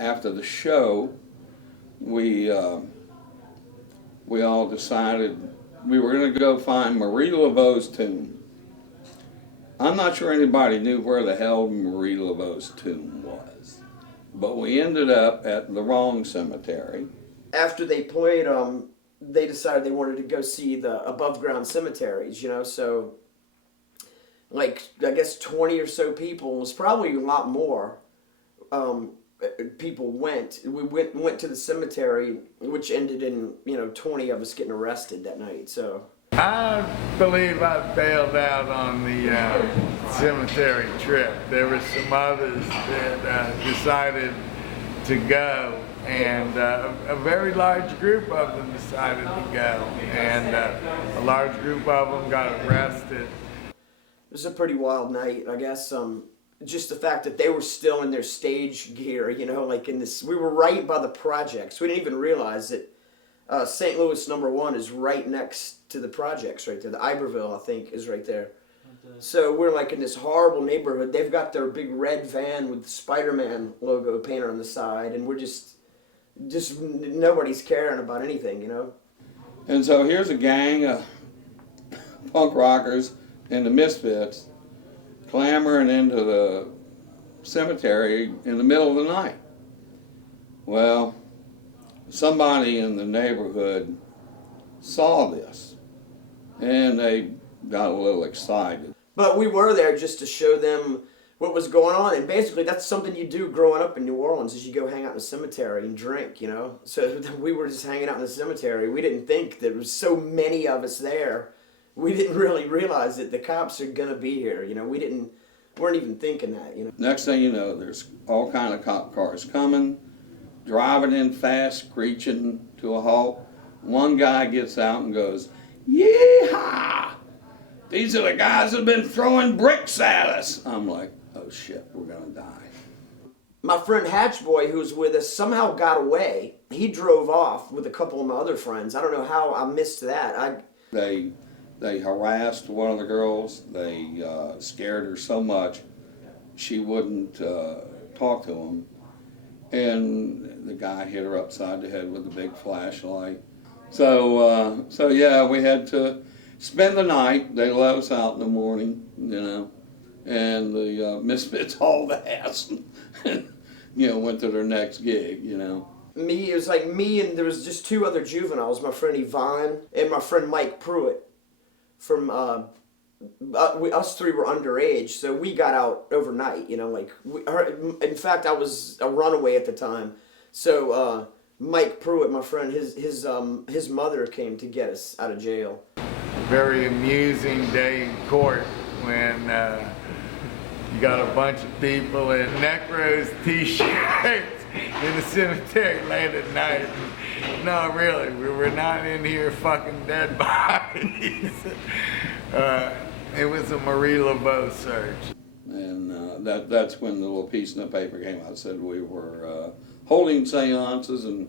after the show, we all decided we were going to go find Marie Laveau's tomb. I'm not sure anybody knew where the hell Marie Laveau's tomb was, but we ended up at the wrong cemetery. After they played, they decided they wanted to go see the above ground cemeteries, so like I guess 20 or so people, it was probably a lot more, people went. We went to the cemetery, which ended in 20 of us getting arrested that night. So I believe I bailed out on the cemetery trip. There were some others that decided to go, and a very large group of them decided to go, and a large group of them got arrested. it was a pretty wild night, I guess. Just the fact that they were still in their stage gear, like in this, we were right by the projects. We didn't even realize that St. Louis #1 is right next to the projects right there. The Iberville, I think, is right there. So we're like in this horrible neighborhood. They've got their big red van with the Spider-Man logo painted on the side, and we're just nobody's caring about anything, And so here's a gang of punk rockers and the Misfits clambering into the cemetery in the middle of the night. Well, somebody in the neighborhood saw this, and they got a little excited. But we were there just to show them what was going on, and basically that's something you do growing up in New Orleans, is you go hang out in the cemetery and drink, So we were just hanging out in the cemetery. We didn't think there was so many of us there. We didn't really realize that the cops are gonna be here, weren't even thinking that, Next thing you know, there's all kind of cop cars coming, driving in fast, screeching to a halt. One guy gets out and goes, "Yeehaw! These are the guys that have been throwing bricks at us." I'm like, oh shit, we're gonna die. My friend Hatchboy, who was with us, somehow got away. He drove off with a couple of my other friends. I don't know how I missed that. They harassed one of the girls. They scared her so much she wouldn't talk to them. And the guy hit her upside the head with a big flashlight. So yeah, we had to spend the night. They let us out in the morning, and the Misfits hauled ass and went to their next gig, It was like me and there was just two other juveniles, my friend Yvonne and my friend Mike Pruitt. From us three were underage, so we got out overnight. In fact, I was a runaway at the time. So Mike Pruitt, my friend, his mother came to get us out of jail. Very amusing day in court when you got a bunch of people in Necros t-shirts in the cemetery late at night. No, really, we were not in here fucking dead bodies. It was a Marie Laveau search. And that's when the little piece in the paper came out that said we were holding seances and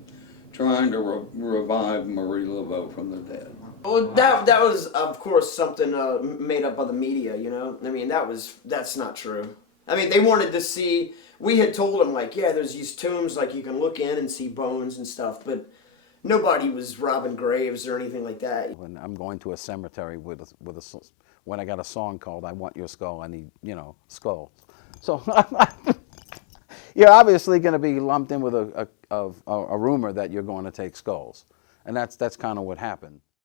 trying to revive Marie Laveau from the dead. Well, that was, of course, something made up by the media, that's not true. They wanted to see, we had told them, yeah, there's these tombs, you can look in and see bones and stuff, but nobody was robbing graves or anything like that. When I'm going to a cemetery when I got a song called "I Want Your Skull," I need, skulls. So you're obviously going to be lumped in with a rumor that you're going to take skulls, and that's kind of what happened.